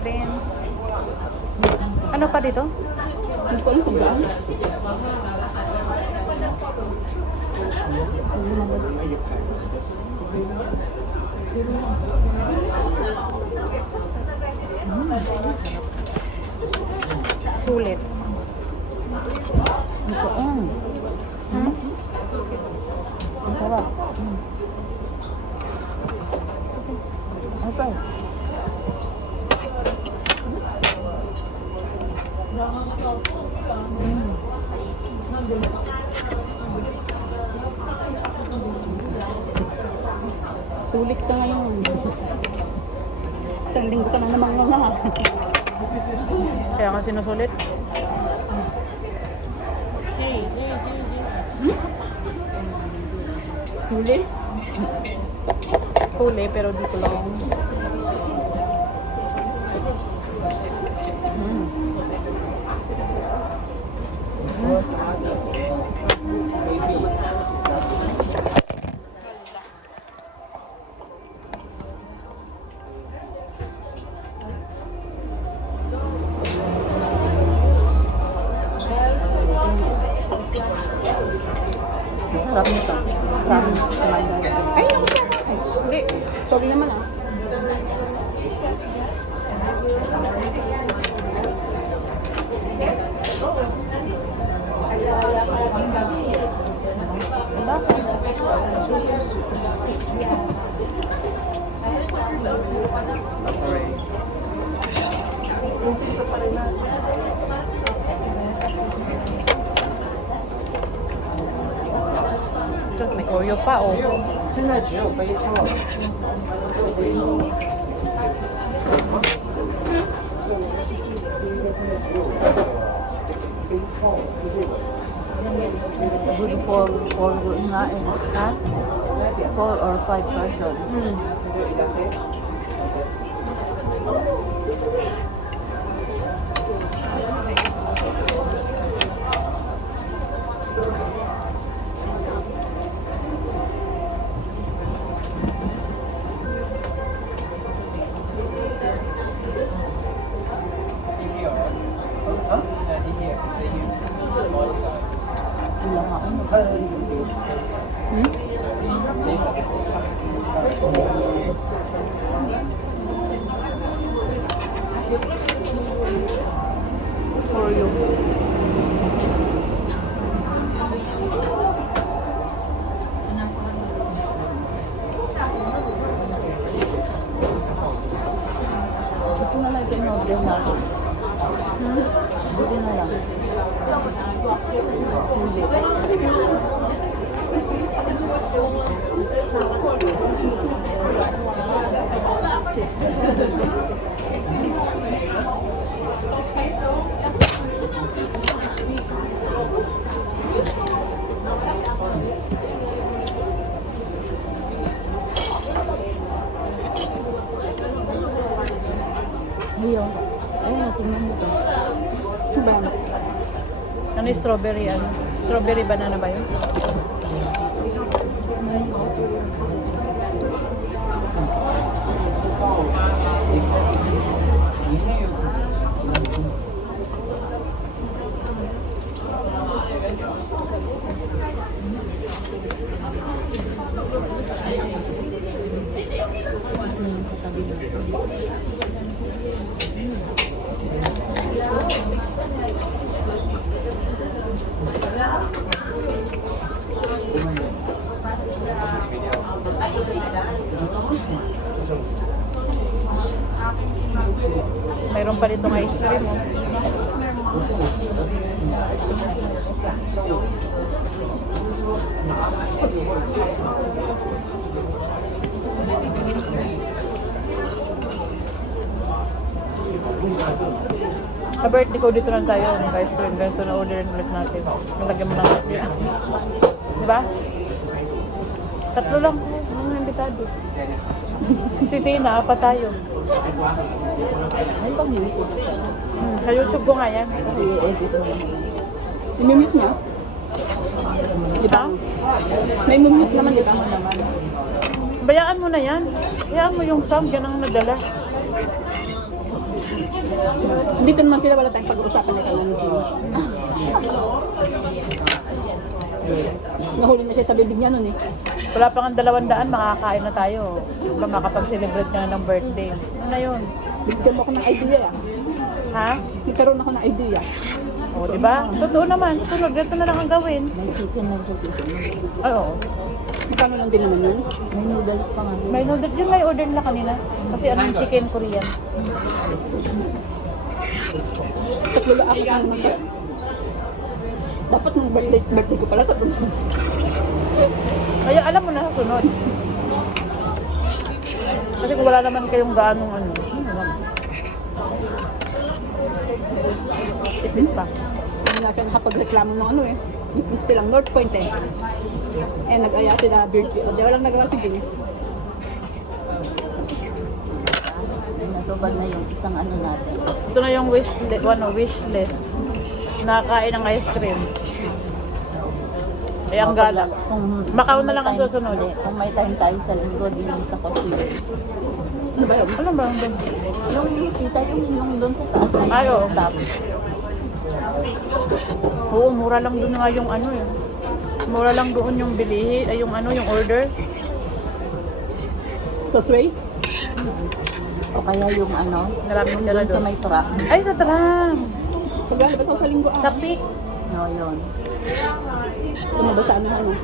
drinks. Ano pa dito? Hindi ko alam kung ba. Sulit. Hindi ko alam. Ang sarap. Okay. Sulit ka ngayon. Isang linggo ka na namang mga. Kaya nga sinusulit. Huli? Huli, pero di ko lang. Masarap nito. Promise. Ay, naku siya. Hindi. Sorry naman ah. May Oreo pa, oh. 现在只有杯套，Good for nga eh. Ha? 4 or 5 person. Wala nga ako. Oreo. Ito na lang yung order natin. Buti na lang. Sulit. Ayun. Ayun, natingnan mo to. Ba? Ano yung strawberry, ano? Strawberry banana ba yun? Gusto nyo katabi na. Mayroon pa ditong ice cream, oh. Sa birthday ko dito lang tayo, ice cream. Ganito na order ulit natin. Malagyan mo lang. Di ba? Tatlo lang po. Mga imbitado. Si Tina, apat tayo. Ay, pang YouTube. Sa YouTube ko nga yan. I-edit mo lang. I-mute niya? Di ba? May mute naman, di ba? Bayaan mo na yan. Bayaan mo yung sound. Yan ang nadala. Dito naman sila, wala tayong pag-uusapan na kailangan din. Nahuli na siya sa building niya nun eh. Wala pa nga 200, makakain na tayo. Diba makapag-celebrate ka na ng birthday. Ano na yun? Bigyan mo ako ng idea. Ha? Nagkaroon ako ng idea. O, diba? Totoo naman. Susunod, ganito na lang ang gawin. May chicken na sa susunod. Ay, oo. Magkano lang din naman yun? May noodles pa nga. May noodles yun, may order nila kanina. Kasi anong chicken Korean. Tatlo lang ako ng mata. Dapat nung birthday ko pala tatlo. Kaya alam mo na sa sunod. Kasi kung wala naman kayong gaanong ano. Tipid pa. Hindi na siya nakapagreklamo ng ano eh. Silang North Point eh. Eh nag-aya sila birthday. O di walang nagawa si Jimmy. Natubad na yung isang ano natin. Ito na yung wish list. Nakakain ng ice cream. Ay, ang gala. Macau na lang ang susunod. Hindi, kung may time tayo sa linggo, di yung sa Causeway. Ano ba yun? Alam ba ang doon? Yung kita yung doon sa taas na Ay, oo. yung top. Oo, mura lang doon nga yung ano eh. Mura lang doon yung bilihin, ay yung ano, yung order. Causeway? O kaya yung ano, Nalamig yung nila doon sa doon. may truck. Ay, sa tram! Paglalabas ako sa linggo ah. Sa peak. No, yun. Tumaba sa ano.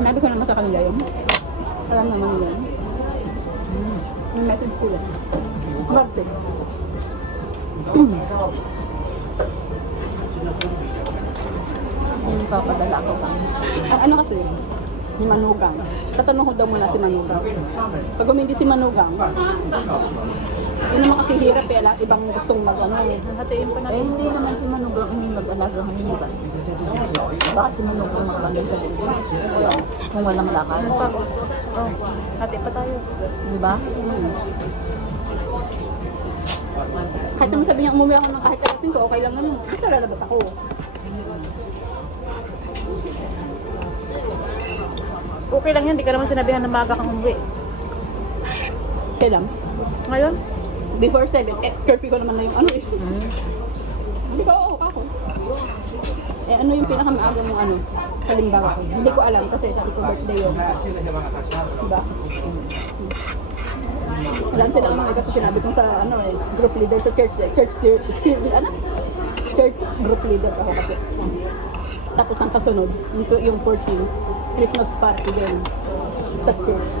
Nabi ko naman sa kanila yun. Alam naman nila yun. Yung message ko lang. Martes. Kasi may papadala ko pa. Ang ano kasi, ni Manugang. Tatanong ko daw muna si Manugang. Pag hindi si Manugang, yun naman kasi hirap eh. Ibang gustong mag-ano eh. Hatiin pa Eh, natin. hindi naman si Manugang yung nag-alaga kanina ba? Baka si Manugang magbagay sa linggo. Kung walang lakad. Ano pa? Oh, hati pa tayo. Di ba? Kahit naman sabi niya umuwi ako ng kahit alasin ko, okay lang naman. Basta lalabas ako. Okay lang yan, di ka naman sinabihan na maaga kang umuwi. Kailan? Ngayon? Before 7, curfew ko naman na yung ano eh. Hindi ko, oo, ako. Eh ano yung pinakamaaga mong ano? Halimbawa ko. Hindi ko alam kasi sabi ko birthday yun. Diba? Alam sila mga kasi sinabi ko sa ano eh, group leader sa church eh. Church group leader ako kasi. Tapos ang kasunod, yung 14, Christmas party din sa church.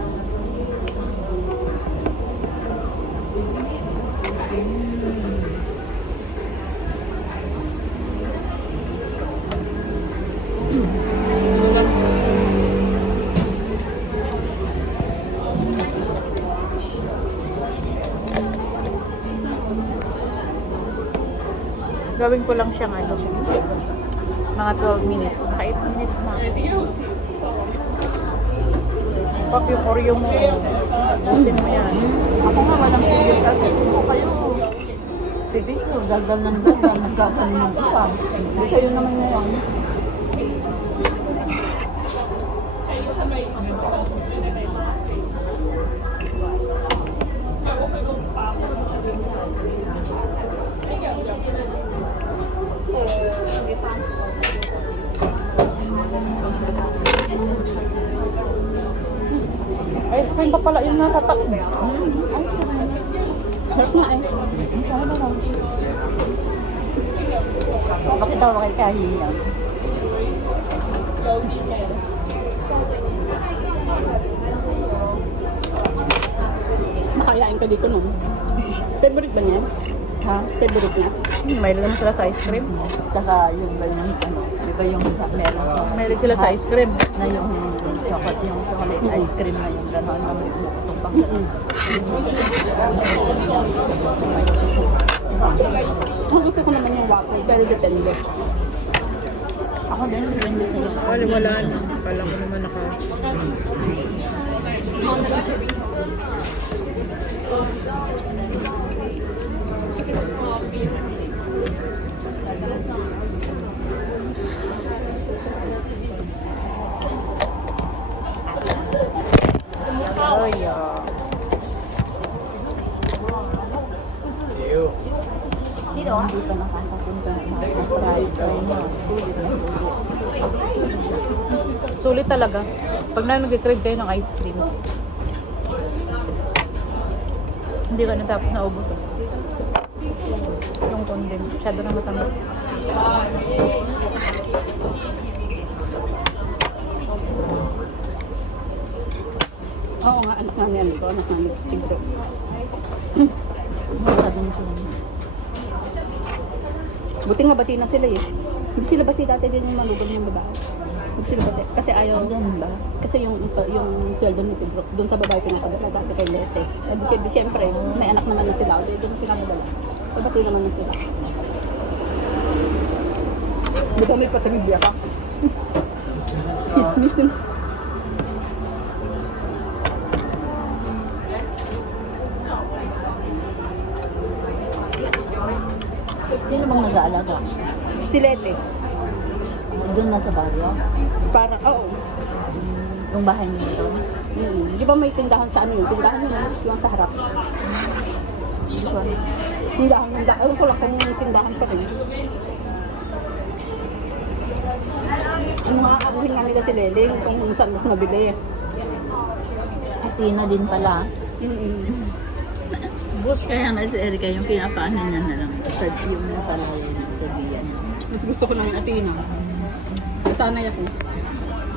Gawin ko lang siyang ano, mga 12 minutes. Naka 8 minutes na. Pop yung Oreo mo. Busin mo yan. Ako nga walang tigil kasi sumo kayo. Bibi ko, dagal ng dagal, nagkakaroon ng isa. Hindi kayo naman ngayon. Ice cream pa pala yung nasa top. Ayos ka naman. Sarap na eh. Ang sarap na lang. Bakit daw bakit kahiyan? Makayain ka dito nun. Favorite ba niya? Ha? Favorite niya? May naman sila sa ice cream. Tsaka yung ba yung ano, di ba yung meron sa May sila sa ice cream. na yung chocolate ice cream na yung gano'n na may umuusok pa. Ang gusto ko naman yung waffle, pero depende. Ako din, depende sa iyo. Wala na. Kala ko naman naka... hindi pa nakakapunta, nakaka-try na. Sulit na sulit. Sulit talaga. Pag nag-crave kayo ng ice cream, hindi ka natapos na ubos. Yung condem, masyado na matamis. Oo nga, anak nga niya nito, anak nga nito. Tigro. Ano sabi ni Kuya? Buti nga bati na sila eh. Hindi sila bati dati din yung manugod ng babae. Hindi sila bati. Kasi ayaw, Ang ganun ba? kasi yung sweldo ni Pedro, doon sa babae pinapadala dati kay Lete. At siyempre, may anak naman na sila, doon pinapadala. So, bati naman na sila. Di ba may patribya ka? Kismis din. Sino bang nag-aalaga? Si Lete. Doon na sa baryo? Parang, oo. Yung bahay niyo doon? Di ba may tindahan sa ano yun? Tindahan yun, yung sa harap. Hindi ko alam. Tindahan. Alam ko lang kung may tindahan pa rin. Yung mga abuhin nga nila si Leling kung saan mas mabili. At Tina din pala. Mm-mm. Boss kaya nga si Erika yung pinapaano niya na lang. Sa yung napalaya niya sa biyan. Mas gusto ko ng Athena. Sanay ako.